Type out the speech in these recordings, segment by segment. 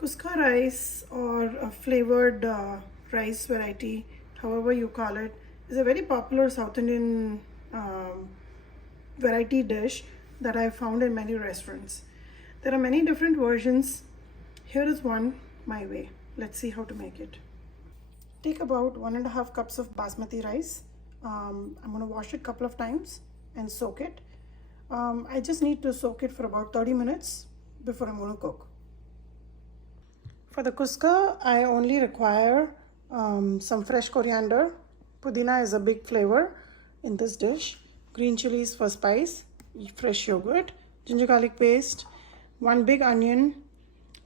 Kuska rice or a flavored rice variety, however you call it, is a very popular South Indian variety dish that I found in many restaurants. There are many different versions. Here is one my way. Let's see how to make it. Take about 1.5 cups of basmati rice. I'm going to wash it a couple of times and soak it. I just need to soak it for about 30 minutes before I'm going to cook. For the kuska, I only require some fresh coriander. Pudina is a big flavor in this dish. Green chilies for spice, fresh yogurt, ginger garlic paste, one big onion.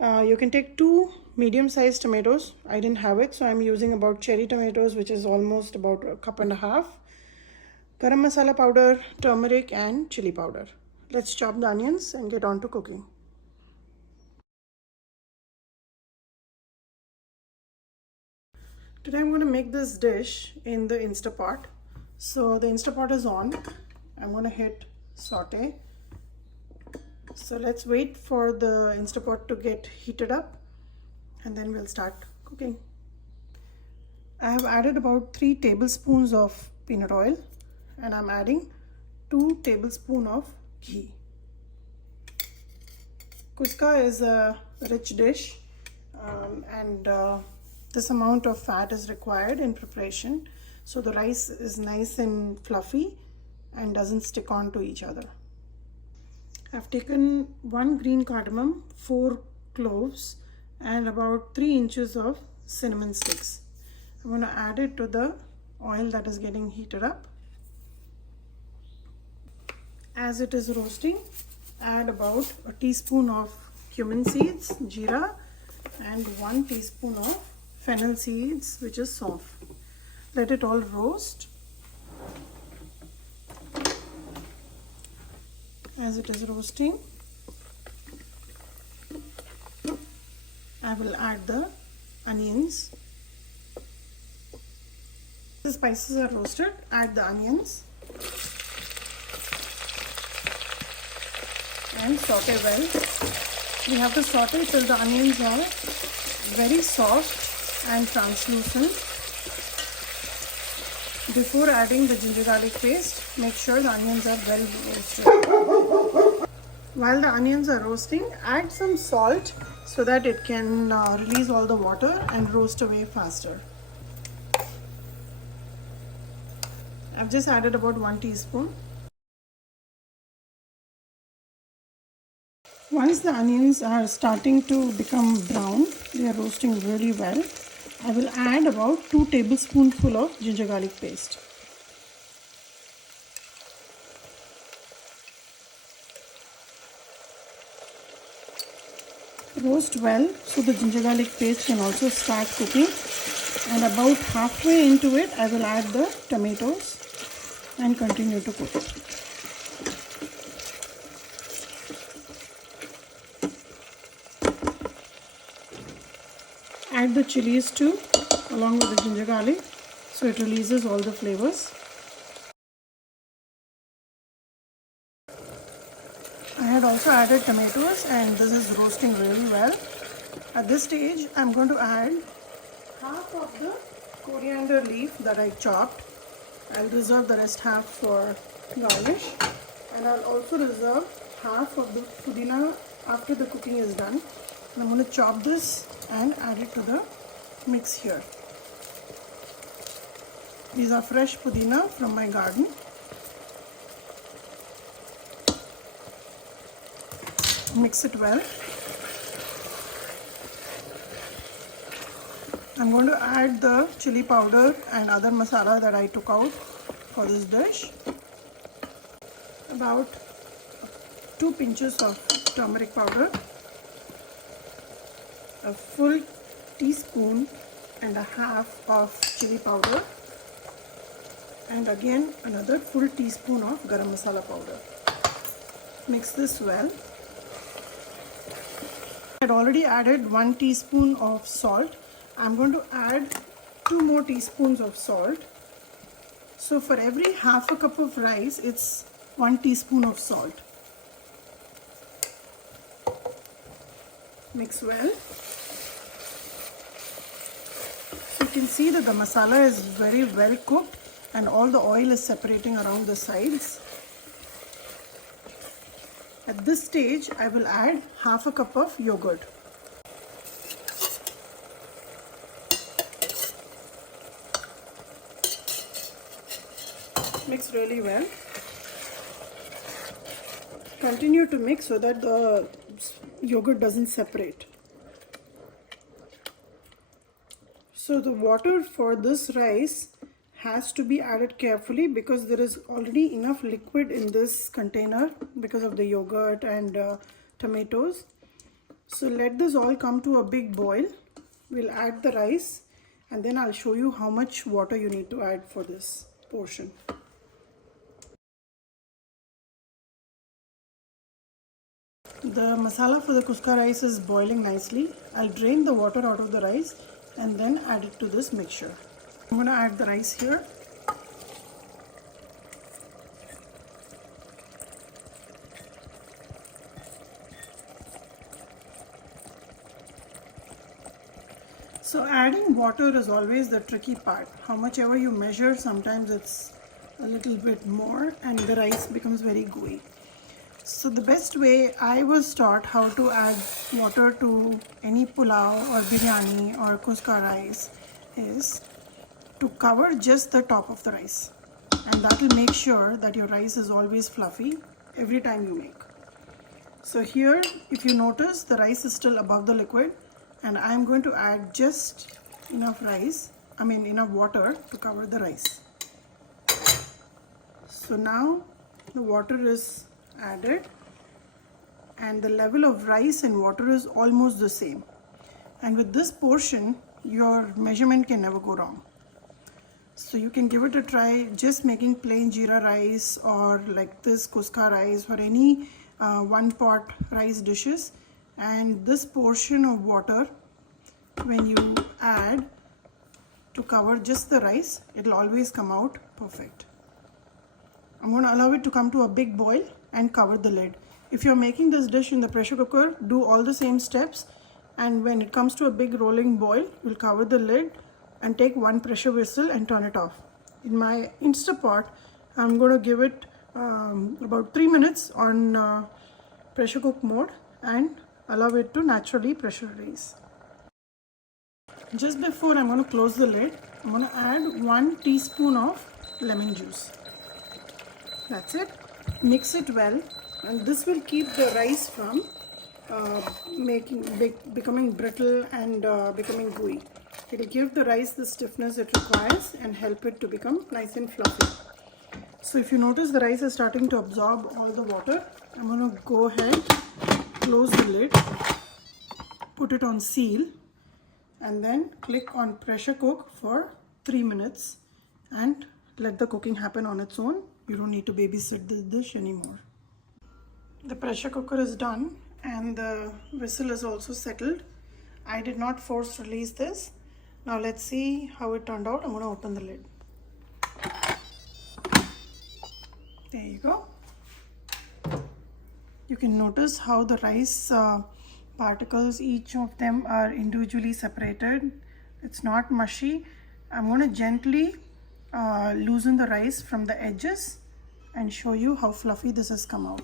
You can take 2 medium-sized tomatoes. I didn't have it, so I'm using about cherry tomatoes, which is almost about 1.5 cups. Garam masala powder, turmeric, and chili powder. Let's chop the onions and get on to cooking. Today I'm going to make this dish in the Instapot. So the Instapot is on. I'm going to hit saute. So let's wait for the Instapot to get heated up and then we'll start cooking. I have added about 3 tablespoons of peanut oil and I'm adding 2 tablespoons of ghee. Kuska is a rich dish and this amount of fat is required in preparation, so the rice is nice and fluffy and doesn't stick on to each other. I've taken 1 green cardamom, 4 cloves and about 3 inches of cinnamon sticks. I'm going to add it to the oil that is getting heated up. As it is roasting, add about a teaspoon of cumin seeds, jeera, and 1 teaspoon of fennel seeds, which is saunf. Let it all roast. As it is roasting, I will add the onions. The spices are roasted, add the onions and saute well. We have to saute till the onions are very soft and translucent. Before adding the ginger garlic paste, make sure the onions are well roasted. While the onions are roasting, add some salt so that it can release all the water and roast away faster. I've just added about 1 teaspoon. Once the onions are starting to become brown, they are roasting really well, I will add about 2 tablespoons of ginger garlic paste. Roast well so the ginger garlic paste can also start cooking, and about halfway into it I will add the tomatoes and continue to cook. Add the chillies too, along with the ginger garlic, so it releases all the flavors. I had also added tomatoes and this is roasting really well. At this stage, I'm going to add half of the coriander leaf that I chopped. I'll reserve the rest half for garnish, and I'll also reserve half of the pudina after the cooking is done. And I'm going to chop this and add it to the mix here. These are fresh pudina from my garden. Mix it well. I'm going to add the chili powder and other masala that I took out for this dish. About 2 pinches of turmeric powder, a full teaspoon and a half of chili powder, and again another full teaspoon of garam masala powder. Mix this well. I had already added 1 teaspoon of salt. I'm going to add 2 more teaspoons of salt. So for every half a cup of rice, it's 1 teaspoon of salt. Mix well. can see that the masala is very well cooked and all the oil is separating around the sides. At this stage, I will add half a cup of yogurt. Mix really well. Continue to mix so that the yogurt doesn't separate. So the water for this rice has to be added carefully because there is already enough liquid in this container because of the yogurt and tomatoes. So let this all come to a big boil. We'll add the rice and then I'll show you how much water you need to add for this portion. The masala for the Kuska rice is boiling nicely. I'll drain the water out of the rice and then add it to this mixture. I'm going to add the rice here. So adding water is always the tricky part. How much ever you measure, sometimes it's a little bit more and the rice becomes very gooey. So the best way I was taught how to add water to any pulao or biryani or Kuska rice is to cover just the top of the rice, and that will make sure that your rice is always fluffy every time you make. So here, if you notice, the rice is still above the liquid and I am going to add just enough enough water to cover the rice. So now the water is added and the level of rice and water is almost the same, and with this portion your measurement can never go wrong. So you can give it a try just making plain jeera rice or like this Kuska rice or any one pot rice dishes, and this portion of water when you add to cover just the rice, it will always come out perfect. I'm going to allow it to come to a big boil and cover the lid. If you're making this dish in the pressure cooker, do all the same steps, and when it comes to a big rolling boil, you'll cover the lid and take one pressure whistle and turn it off. In my Instapot, I'm going to give it about 3 minutes on pressure cook mode and allow it to naturally pressurize. Just before I'm going to close the lid, I'm going to add 1 teaspoon of lemon juice. That's it. Mix it well, and this will keep the rice from becoming brittle and becoming gooey. It will give the rice the stiffness it requires and help it to become nice and fluffy. So if you notice the rice is starting to absorb all the water, I'm going to go ahead, close the lid, put it on seal, and then click on pressure cook for 3 minutes and let the cooking happen on its own. You don't need to babysit this dish anymore. The pressure cooker is done and the whistle is also settled. I did not force release this. Now let's see how it turned out. I'm going to open the lid. There you go. You can notice how the rice particles, each of them are individually separated. It's not mushy. I'm going to gently loosen the rice from the edges and show you how fluffy this has come out.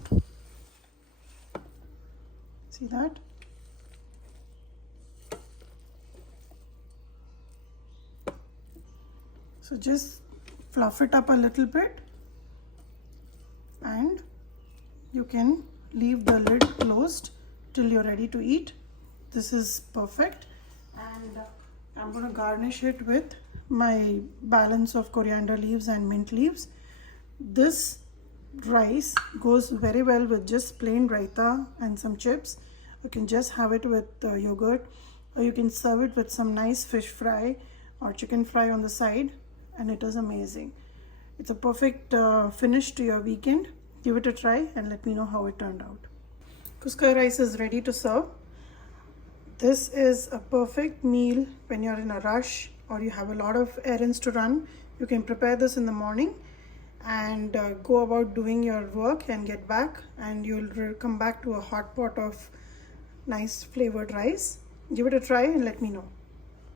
See that? So just fluff it up a little bit and you can leave the lid closed till you're ready to eat. This is perfect, and I'm going to garnish it with my balance of coriander leaves and mint leaves. This rice goes very well with just plain raita and some chips. You can just have it with yogurt, or you can serve it with some nice fish fry or chicken fry on the side, and it is amazing. It's a perfect finish to your weekend. Give it a try and let me know how it turned out. Kuska rice is ready to serve. This is a perfect meal when you're in a rush or you have a lot of errands to run. You can prepare this in the morning and go about doing your work and get back, and you'll come back to a hot pot of nice flavored rice. Give it a try and let me know.